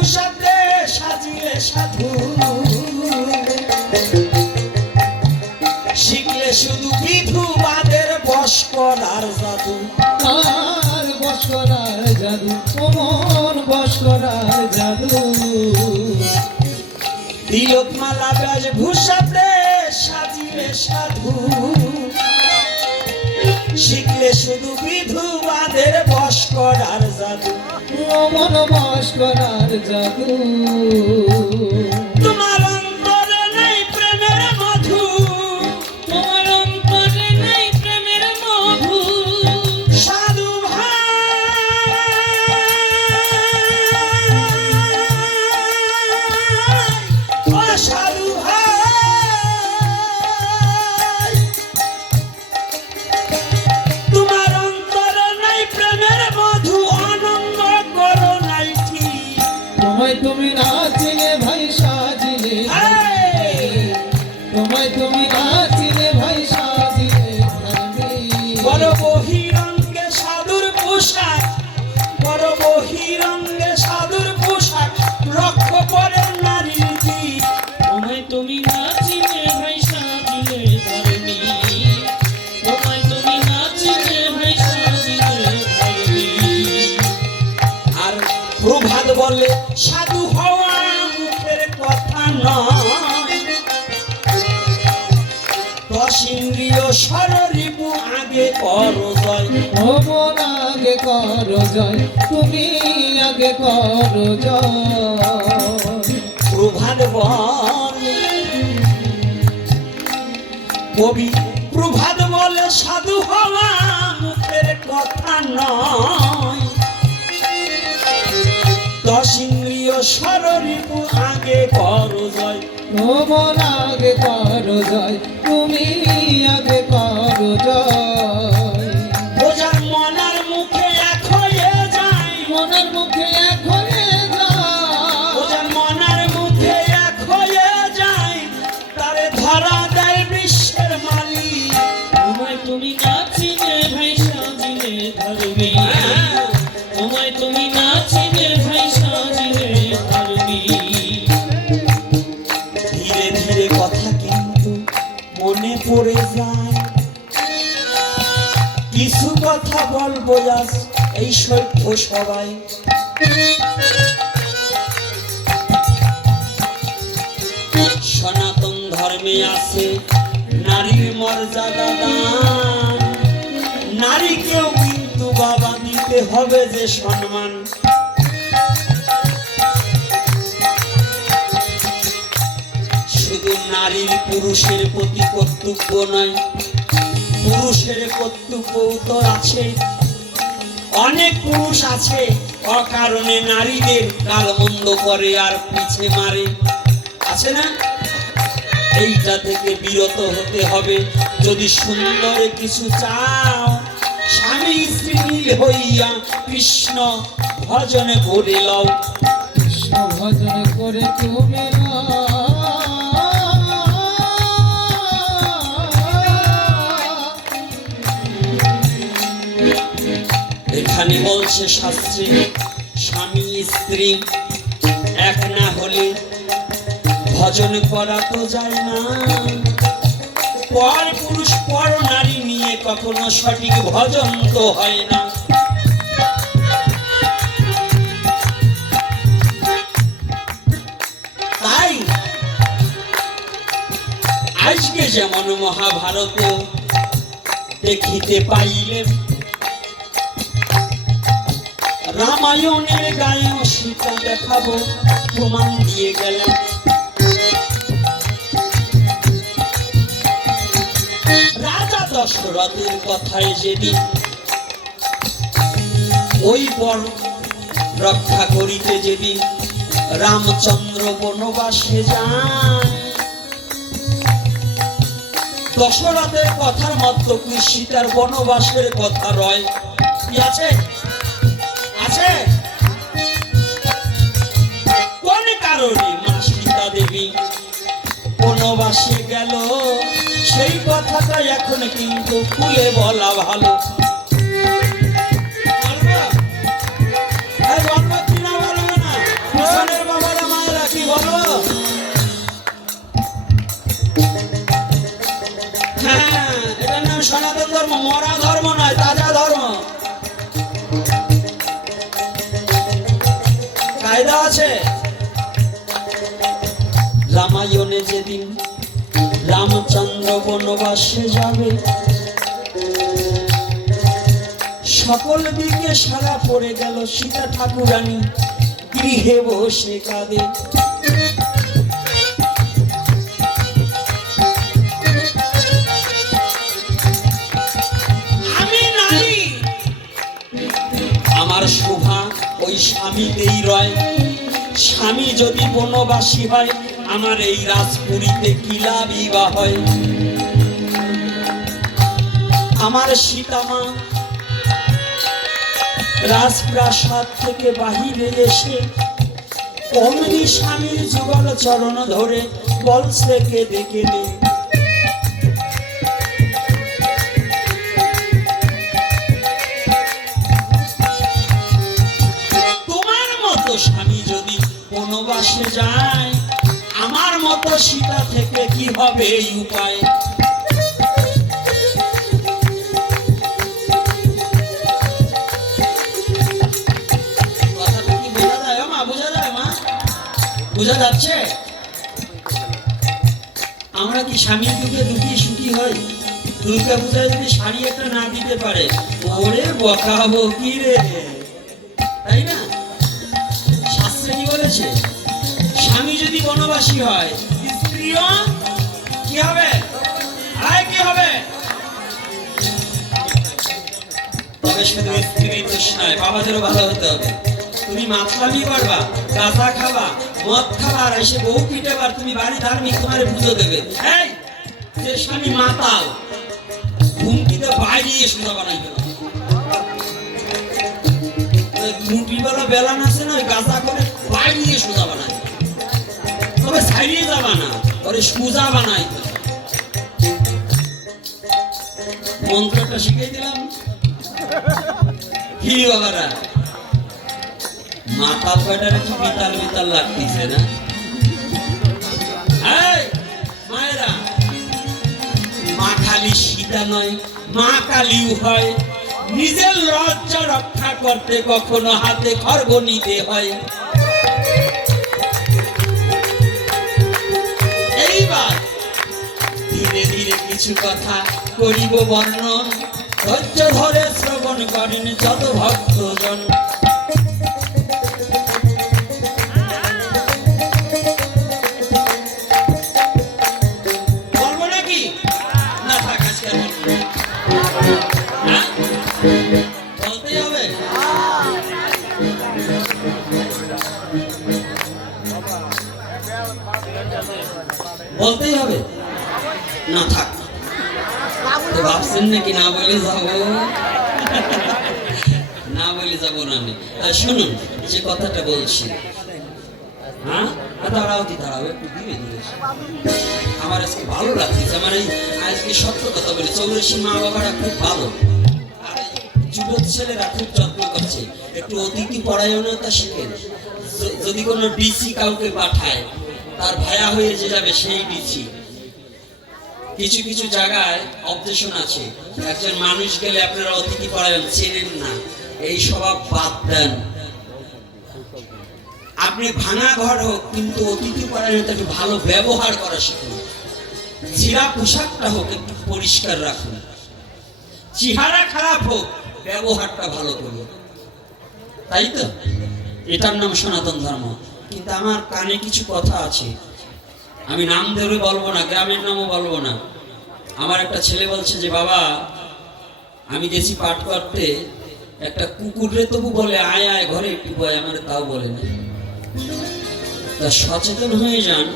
ভূষাতে সাজিলে সাধু শিখলে শুধু বিধুবাদের বশ করার জাদু আর বশ করার জাদু তোমার বশ করার জাদু তিলক মালা ব্যাজ ভূষাতে সাজিলে সাধু শিখলে শুধু বিধুবাদের বশ করার জাদু মন বশ করার জাদু তোমার অন্তরে নেই প্রেমের মধু তোমার অন্তরে নেই প্রেমের মধু সাধু ভাই ও সাধু ভাই তোমার অন্তরে নেই প্রেমের মধু আনন্দ করো নাই ঠিক তোমায় তুমি নাচিলে ভাই সাজিলে তোমায় তুমি নাচিলে ভাই সাজিলে বড় বহিরঙ্গে সাধুর পোশাক বড় বহিরঙ্গে সাধুর পোশাক রক্ষ করে নারীর দিক তোমায় তুমি নাচিলে ভাই সাজিলে ধরণী তোমায় তুমি নাচিলে ভাই সাজিলে ধরণী আর প্রভাত বলে সাধু হওয়া মুখের কথা নয় দশ ইন্দ্রিয় ষড়রিপু আগে করো জয় ভবন আগে করো জয় তুমি আগে করো জয় প্রভাত বলে কবি প্রভাত বলে সাধু হওয়া মুখের কথা নয় দশ ইন্দ্রিয় ষড়রিপু আগে করো জয় ভবন আগে করো জয় তুমি আগে করো জয় বোঝার মনার মুখে এক হয়ে যায় মনের মুখে এক হয়ে যায় বোঝার মনার মুখে এক হয়ে যায় তারে ধরা দেয় বিশ্বের মালিক তোমায় তুমি নাচিলে ভাই সাজিলে ধরবি তোমায় তুমি নাচিলে ভাই সাজিলে ধরবি ধীরে ধীরে কথা কিন্তু মনে পড়ে যায় কিছু কথা বলবো আজ এই সভ্য সবাই সনাতন ধর্মে আছে নারীর মর্যাদা দান নারীকেও কিন্তু বাবা দিতে হবে যে সম্মান শুধু নারীর পুরুষের প্রতি কর্তব্য নয় পুরুষের কর্তব্য তো আছে অনেক পুরুষ আছে অকারণে নারীদের গালমন্দ করে আর পিছে মারে আছে না এইটা থেকে বিরত হতে হবে যদি সুন্দর কিছু চাও স্বামী স্ত্রী মিল হইয়া কৃষ্ণ ভজনে করে লও কৃষ্ণ ভজন করে তুমি এখানে বলছে শাস্ত্রে স্বামী স্ত্রী এক না হলে ভজন করা তো যায় না পর পুরুষ পর নারী নিয়ে কখনো সঠিক ভজন তো হয় না তাই আজকে যেমন মহাভারতে দেখিতে পাইলেন রামায়ণের গায়ে সীতা দেখাবো প্রমাণ দিয়ে গেলেন রাজা দশরথের কথায় যেদিন ওই বর রক্ষা করিতে যেদিন রামচন্দ্র বনবাসে যান দশরথের কথার মতো কি সীতার বনবাসের কথা রয় কি আছে আছে কোন কারণে মা সীতা দেবী বনবাসে গেল সেই কথাটা এখন কিন্তু খুলে বলা ভালো বলবো? বলবো কি না বলবো না? পিছনে কায়দা আছে। রামায়ণে যেদিন রামচন্দ্র বনবাসে যাবে, সকল দিকে সারা পড়ে গেল, সীতা ঠাকুরানী গৃহে বসে কাঁদে। আমি নারী, আমার শোভা ওই স্বামীতেই রয়। স্বামী যদি বনবাসী হয়, আমার এই রাজপুরীতে কি লাভই বা হয়। আমার সীতামা রাজপ্রাসাদ থেকে বাহিরে এসে অমনি স্বামীর যুগল চরণ ধরে বলছে কেঁদে কেঁদে, তোমার মতো স্বামী যদি বনবাসে যায়, আমার মতো সীতা থেকে কি হবে এই উপায়। বোঝা যাচ্ছে? আমরা কি স্বামীর দুঃখে দুঃখী সুখী হই? দুর্গা পূজায় যদি শাড়ি একটা না দিতে পারে, ওরে বকাবো কি রে, তাই না? শাস্ত্রে কি বলেছে? স্বামী যদি বনবাসী হয়, স্ত্রীও কি হবে? আয় কি হবে? তবে শুধু স্ত্রীর দোষ নয়, বাবাদেরও ভালো হতে হবে। তুমি মাতলামি করবা, গাঁজা খাবা, মদ খাবা, আর এসে বউ পিটাবার, তুমি বাড়ি ধার্মিক তোমার পুজো দেবে। এই যে স্বামী মাতাল, ঘুমটিতে বাইরে সোজা বানাই দেবে। ঘুমটিবেলা বেলান আছে না, গাঁজা করে বাইরে সোজা বানাই, তবে ছাড়িয়ে যাবা না, ওরে সোজা বানাই। মন্ত্রটা শিখিয়ে দিলাম কি বাবারা? মাতাল কয়টারে কি বিতাল বিতাল লাগতেছে না? মায়েরা, মা খালি সীতা নয়, মা কালীও হয়। নিজের লজ্জা রক্ষা করতে কখনো হাতে খড়গ নিতে হয়। এইবার ধীরে ধীরে কিছু কথা করিব বর্ণন, ধৈর্য ধরে শ্রবণ করেন যত ভক্তজন। বলতেই হবে না? থাক, তো ভাবছেন নাকি না বলে যাবো? না বলে যাবো না আমি। শুনুন যে কথাটা বলছি, হ্যাঁ দাঁড়াও দাঁড়াও একটু ধীরে ধীরে। আমার আজকে ভালো লাগছে, আমার এই আজকে সত্য কথা বলি, চৌরাশি মা বাবারা খুব ভালো, আর যুবক ছেলেরা খুব যত্ন করছে। একটু অতিথি পরায়ণতা শিখেন। যদি কোনো ডিসি কাউকে পাঠায়, তার ভায়া হয়ে যে যাবে সেই ডিসি। কিছু কিছু জায়গায় অবজেকশন আছে, একজন মানুষ গেলে আপনারা অতিথি পরায়ণ চেনেন না, এই স্বভাব বাদ দেন। আপনি ভাঙা ঘর হোক, কিন্তু অতিথি পরায়ণতা একটু ভালো ব্যবহার করা শিখুন। ছিঁড়া পোশাকটা হোক একটু পরিষ্কার রাখুন। চেহারা খারাপ হোক, ব্যবহারটা ভালো করুন। তাই তো? এটার নাম সনাতন ধর্ম। কিন্তু আমার কানে কিছু কথা আছে, আমি নাম ধরে বলবো না, গ্রামের নামও বলবো না। আমার একটা ছেলে বলছে যে বাবা, আমি গেছি পাঠ করতে, একটা কুকুরে তবু বলে আয় আয় ঘরে একটু বয়, আমার তাও বলে না। তা সচেতন হয়ে যান,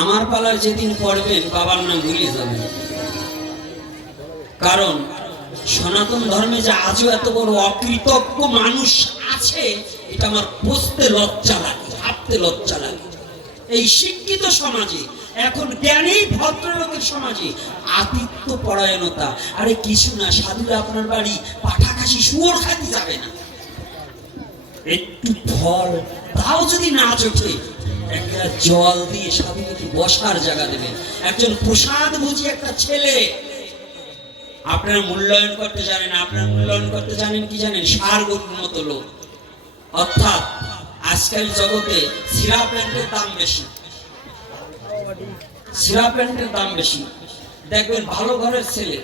আমার পালার যেদিন পড়বেন বাবার নাম ভুলে যাবেন। কারণ সনাতন ধর্মে যে আজও এত বড় অকৃতজ্ঞ মানুষ আছে, এটা আমার বুঝতে লজ্জা লাগে, ভাবতে লজ্জা লাগে। এই শিক্ষিত সমাজে, এখন জ্ঞানী ভদ্রলোকের সমাজে আতিথ্য পরায়ণতা, আরে কিছু না, সাধুরা আপনার বাড়ি পাঠা খাসি শুয়োর খাইতে যাবে না, একটু ফল তাও যদি না চোখে, একটা জল দিয়ে সাধুকে বসার জায়গা দেবেন। একজন প্রসাদ বুঝি একটা ছেলে, আপনার মূল্যায়ন করতে জানেন, আপনার মূল্যায়ন করতে জানেন কি জানেন? ষাঁড় গরুর মতো লোক, অর্থাৎ আজকাল জগতে সিরা প্যান্টের দাম বেশি, সিরা প্যান্টের দাম বেশি। দেখবেন ভালো ঘরের ছেলে,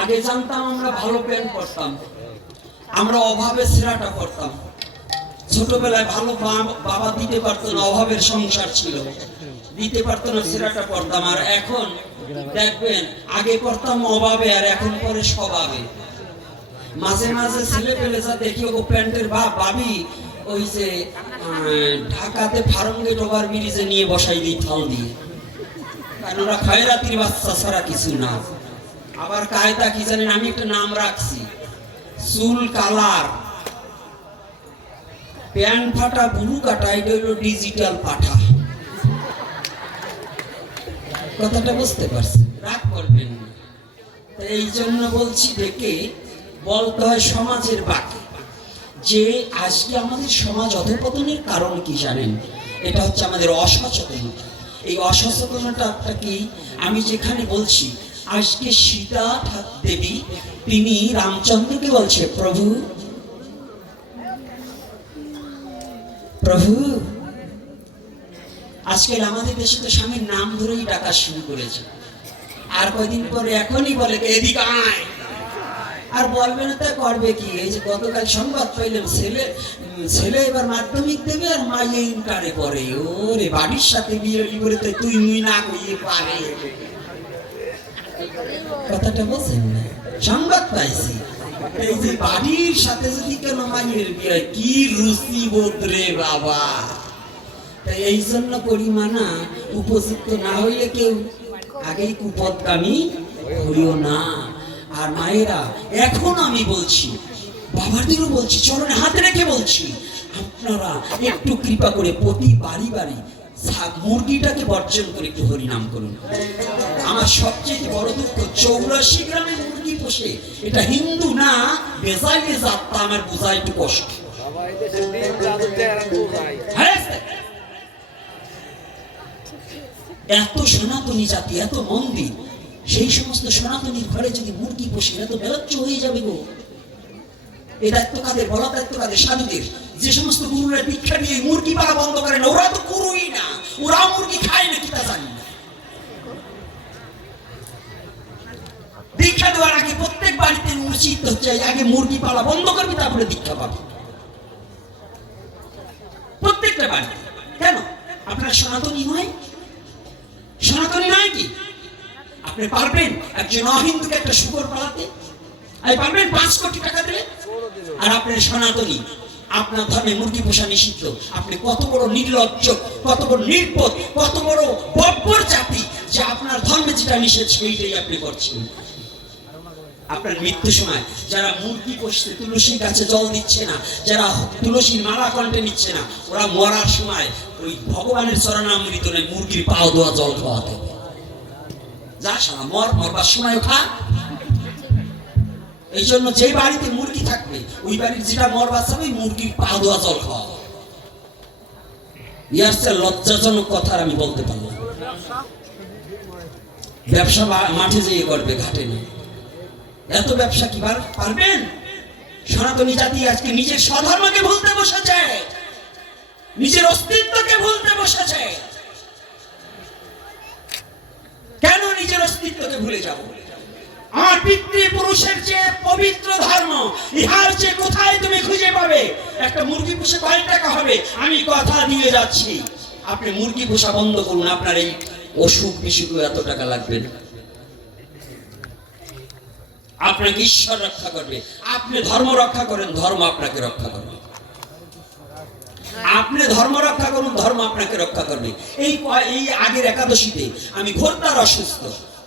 আগে জানতাম আমরা ভালো প্যান্ট পরতাম, আমরা অভাবে সিরাটা পরতাম। ছোটবেলায় ভালো বাবা দিতে পারতো না, অভাবের সংসার ছিল, দিতে পারতো না, সিরাটা পরতাম। আর এখন দেখবেন আগে পরতাম অভাবে, আর এখন পরে স্বভাবে। মাঝে মাঝে ছেলে পেলে যা দেখি ও প্যান্টের ভাবি ওই যে ঢাকাতে ফার্মগেট ওভার ব্রিজে নিয়ে বসাই দিই থাল দিয়ে, কারণ ওরা খয়রাতির বাচ্চা ছাড়া কিছু না। আবার কায়দা কি জানেন, আমি একটা নাম রাখছি, চুল কালার, প্যান্ট ফাটা, বুলু কাটা, এটা হলো ডিজিটাল পাঠা। কথাটা বুঝতে পারছি, রাগ করবেন না। এই জন্য বলছি, ডেকে বলতে হয় সমাজের বাকি, যে আজকে আমাদের সমাজ অধঃপতনের কারণ কি জানেন? এটা হচ্ছে আমাদের অসচেতনতা। এই অসচেতনতাটা কি, আমি যেখানে বলছি আজকে সীতা দেবী তিনি রামচন্দ্রকে বলছে, প্রভু প্রভু। আজকাল আমাদের দেশে তো স্বামীর নাম ধরেই ডাকা শুরু করেছে, আর কয়দিন পরে এখনই বলে এদিকে আয়, আর বলবে না তা করবে কি? এই যে গতকাল সংবাদ পাইলাম, ছেলে এবার মাধ্যমিক দেবে আর মাইয়ে ইন্টারে পড়ে। ওরে বাড়ির সাথে বিয়ে করে তো তুই মুই না কইয়ে পারে। কথাটা বলছেন না? সংবাদ পাইছি, এই যে বাড়ির সাথে যদি কেন মাইয়ের বিয়ে, কি রুচি বোধ রে বাবা। তাই এই জন্য পরিমাণা উপযুক্ত না হইলে কেউ আগেই কুপদগামী হইও না। আর মায়েরা, এখন আমি বলছি, বাবাদেরও বলছি, চরণে হাতে রেখে বলছি, আপনারা একটু কৃপা করে প্রতি বাড়ি বাড়ি মুরগিটাকে বর্জন করে একটু হরিনাম করুন। আমার সবচেয়ে বড় দুঃখ, 84 গ্রামে মুরগি পোষে, এটা হিন্দু না বেজাইলে যাত্রা, আমার বোঝা একটু কষ্ট। এত সনাতনী জাতি, এত মন্দির, সেই সমস্ত সনাতনীর ঘরে যদি মুরগি পোষে, এত বেলচ্চ হয়ে যাবে গো। এই দায়িত্ব কাদের? বলা দায়িত্ব কাদের? সাধুদের। যে সমস্ত গুরুরা দীক্ষা নিয়ে মুরগি পালা বন্ধ করে না, ওরা তো গুরুই না, ওরা মুরগি খায় নাকি তা জানি না। দীক্ষা দেওয়ার আগে প্রত্যেক বাড়িতে উচিত হচ্ছে আগে মুরগি পালা বন্ধ করবি, তারপরে দীক্ষা পাবে প্রত্যেকটা বাড়িতে। কেন? আপনার সনাতনী নয়? সনাতনী নয় কি? আপনি পারবেন একজন অহিন্দুকে একটা শুকর পালাতে? আপনি পারবেন 5 কোটি টাকা দিলে? আর আপনার সনাতনী, আপনার ধর্মে মুরগি পোষা নিষিদ্ধ। আপনি কত বড় নির্লজ্জ, কত বড় নির্বোধ, কত বড় বর্বর জাতি, যে আপনার ধর্মে যেটা নিষেধ সেইটাই আপনি করছেন। আপনার মৃত্যুর সময় যারা মুরগি পোষতে তুলসী গাছে জল দিচ্ছে না, যারা তুলসীর মালা কণ্ঠে নিচ্ছে না, ওরা মরার সময় ওই ভগবানের চরণামৃত নয়, মুরগির পাও দেওয়া জল খাওয়াতে হবে। যা সারা মরবার সময়ও খা। এই জন্য যে বাড়িতে মুরগি থাকবে, ওই বাড়ির যেটা মরবার সময় মুরগির পাও দেওয়া জল খাওয়া। ইয়ার চেয়ে লজ্জাজনক কথা আমি বলতে পারলাম। ব্যবসা মাঠে যেয়ে করবে, ঘাটে নেই। এত ব্যবসা কি পারবেন? সনাতনী জাতি আজকে নিজের স্বধর্মকে ভুলতে বসেছে, নিজের অস্তিত্বকে ভুলতে বসেছে। কেন নিজের অস্তিত্বকে ভুলে যাব? আমার পিতৃপুরুষের যে পবিত্র ধর্ম, ইহার যে কোথায় তুমি খুঁজে পাবে? একটা মুরগি পুষে কয় টাকা হবে? আমি কথা দিয়ে যাচ্ছি, আপনি মুরগি পোষা বন্ধ করুন, আপনার এই অসুখ বিসুখ এত টাকা লাগবে না। আপনাকে ঈশ্বর রক্ষা করবে। আপনি ধর্ম রক্ষা করেন, ধর্ম আপনাকে রক্ষা করবে। আপনি ধর্ম রক্ষা করুন, ধর্ম আপনাকে রক্ষা করবে। এই আগের একাদশীতে আমি ঘোরতার অসুস্থ,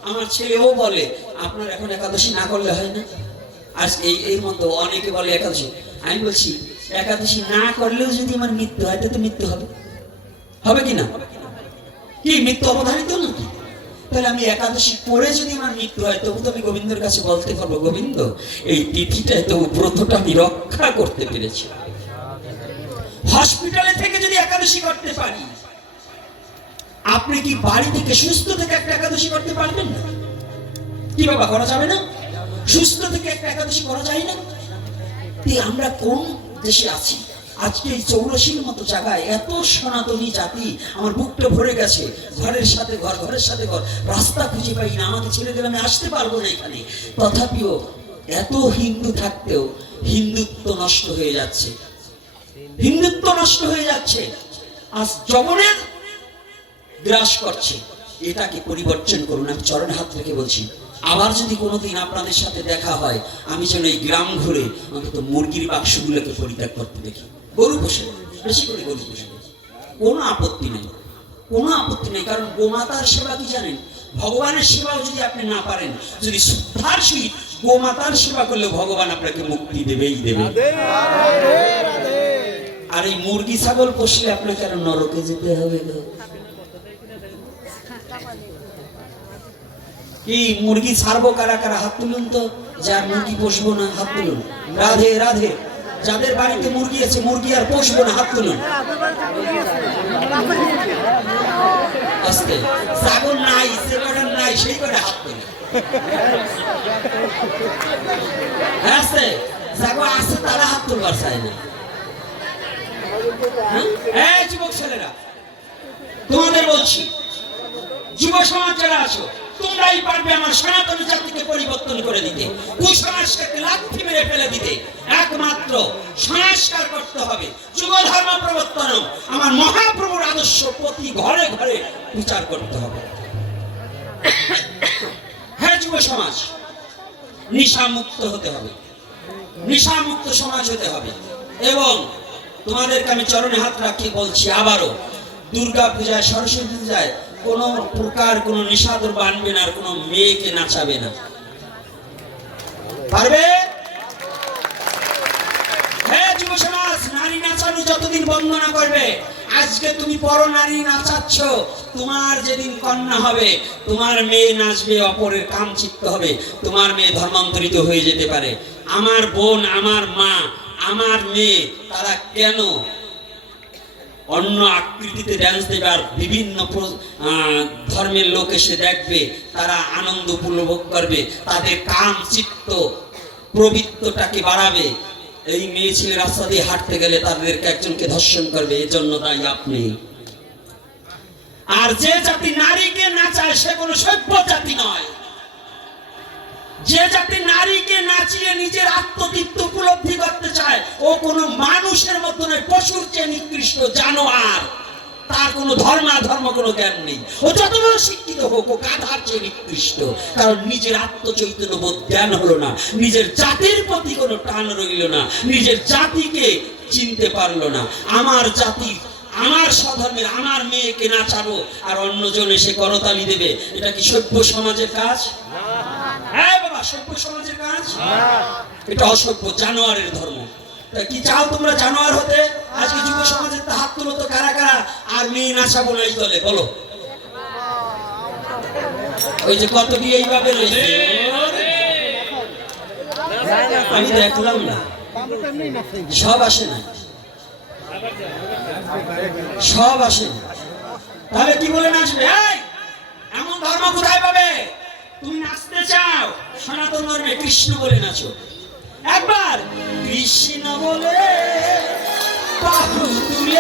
আমার ছেলেও বলে আপনার এখন একাদশী না করলে হয় না। আজ এর মধ্যে অনেকে বলে একাদশী, আমি বলছি একাদশী না করলেও যদি আমার মৃত্যু হয়, তাতে মৃত্যু হবে, হবে কি না? কি মৃত্যু অবধারিত নাকি? তাহলে আমি একাদশী করে যদি আমার মৃত্যু হয়, তবু তো আমি গোবিন্দের কাছে বলতে পারবো, গোবিন্দ এই তিথিটা, তো ব্রতটা আমি রক্ষা করতে পেরেছি। হসপিটালে থেকে যদি একাদশী করতে পারি, আপনি কি বাড়ি থেকে সুস্থ থেকে একটা একাদশী করতে পারবেন না? কি বাবা, করা যাবে না? সুস্থ থেকে একটা একাদশী করা যায় না? আমরা কোন দেশে আছি? আজকে এই চৌরাশির মতো জায়গায় এত সনাতনী জাতি, আমার বুকটা ভরে গেছে। ঘরের সাথে ঘর, ঘরের সাথে ঘর, রাস্তা খুঁজে পাই না, আমাকে ছেড়ে দিলে আমি আসতে পারবো না এখানে। তথাপিও এত হিন্দু থাকতেও হিন্দুত্ব নষ্ট হয়ে যাচ্ছে, হিন্দুত্ব নষ্ট হয়ে যাচ্ছে, আজ জগনের গ্রাস করছে। এটাকে পরিবর্তন করুন। আমি চরণে হাত রেখে বলছি, আবার যদি কোনোদিন আপনাদের সাথে দেখা হয়, আমি যেন এই গ্রাম ঘুরে অন্তত মুরগির বাক্সগুলোকে পরিত্যাগ করতে দেখি। গরু পোষে, বেশি করে গরু পোষে, কোনো আপত্তি নেই, কোনো আপত্তি নেই। কারণ গোমাতার সেবা কি জানেন? ভগবানের সেবাও যদি আপনি না পারেন, যদি শ্রদ্ধার সহিত গোমাতার সেবা করলে ভগবান আপনাকে মুক্তি দেবেই দেবে। আর এই মুরগি ছাগল পোষলে আপনাকে আরো নরকে যেতে হবে। কি মুরগি ছাড়বো কারা কারা? হাত তুলুন তো। যার মুরগি পোষবো না হাত তুলুন। রাধে রাধে। যাদের বাড়িতে মুরগি আছে, মুরগি আর পোষবো না হাত তুলুন। আস্তে। ছাগল নাই, যে কটা নাই সেই কটা হাত তুলুন। আস্তে। ছাগল আছে তারা হাত তুলবার চায় না। এই যুবক ছেলেরা, তোমাদের বলছি, যুব সমাজ যারা আছো, তোমরাই পারবে আমার সনাতন জাতিকে পরিবর্তন করে দিতে, কুসংস্কারকে লাথি মেরে ফেলে দিতে। একমাত্র সংস্কার করতে হবে, যুব ধর্ম প্রবর্তন, আমার মহাপ্রভুর আদর্শ প্রতি ঘরে ঘরে প্রচার করতে হবে। হ্যাঁ, যুব সমাজ নেশামুক্ত হতে হবে, নেশামুক্ত সমাজ হতে হবে। এবং তোমাদেরকে আমি চরণে হাত রাখিয়ে বলছি আবারও, দুর্গা পূজায়, সরস্বতী পূজায় কোন প্রকার কোন নেশাদ্রব্য আনবে না, আর কোন মেয়েকে নাচাবে না। পারবে? হ্যাঁ যুব সমাজ, নারী নাচানো যতদিন বন্ধ না করবে, আজকে তুমি পর নারী নাচাচ্ছ, তোমার যেদিন কন্যা হবে, তোমার মেয়ে নাচবে, অপরের কাম চিত্ত হবে, তোমার মেয়ে ধর্মান্তরিত হয়ে যেতে পারে। আমার বোন, আমার মা, আমার মেয়ে, তারা কেন অন্য আকৃতিতে ড্যান্স দেবে আর বিভিন্ন ধর্মের লোক এসে দেখবে, তারা আনন্দ উপভোগ করবে, তাদের কাম চিত্ত প্রবৃত্তটাকে বাড়াবে। এই মেয়ে ছেলে রাস্তা দিয়ে হাঁটতে গেলে তাদেরকে একজনকে ধর্ষণ করবে, এজন্য দায়ী আপনি। আর যে জাতি নারীকে নাচায় সে কোনো সভ্য জাতি নয়। যে জাতি নারীকে নাচিয়ে নিজের আত্মতৃপ্তি উপলব্ধি করতে চায়, ও কোনো মানুষের মতো নয়, পশুর চেয়ে নিকৃষ্ট জানোয়ার। তার কোনো ধর্ম কোনো জ্ঞান নেই। ও যত বড় শিক্ষিত হোক, ও গাধার চেয়ে নিকৃষ্ট। কারণ নিজের আত্মচৈতন্য বোধ জ্ঞান হলো না, নিজের জাতির প্রতি কোনো টান রইল না, নিজের জাতিকে চিনতে পারলো না। আমার জাতি, আমার স্বধর্মের আমার মেয়েকে নাচাবো আর অন্যজন এসে করতালি দেবে, এটা কি সভ্য সমাজের কাজ? হ্যাঁ বাবা, সভ্য সমাজের কাজ? এটা অসভ্য, জানোয়ারের ধর্ম। কি চাও তোমরা জানোয়ার হতে? আজকে যুব সমাজের হাত তুলো তো কারা কারা আর মেয়ে নাচাবো না এই দলে, বলো। ওই যে কত কি এইভাবে রয়েছে, আমি দেখলাম না, সব আসে না, সব আসে না। তাহলে কি বলে নাচবে? এমন ধর্ম কোথায় পাবে? তুমি নাচতে চাও সনাতন ধর্মে, কৃষ্ণ বলে নাচো। একবার কৃষ্ণ বলে বাহু তুলে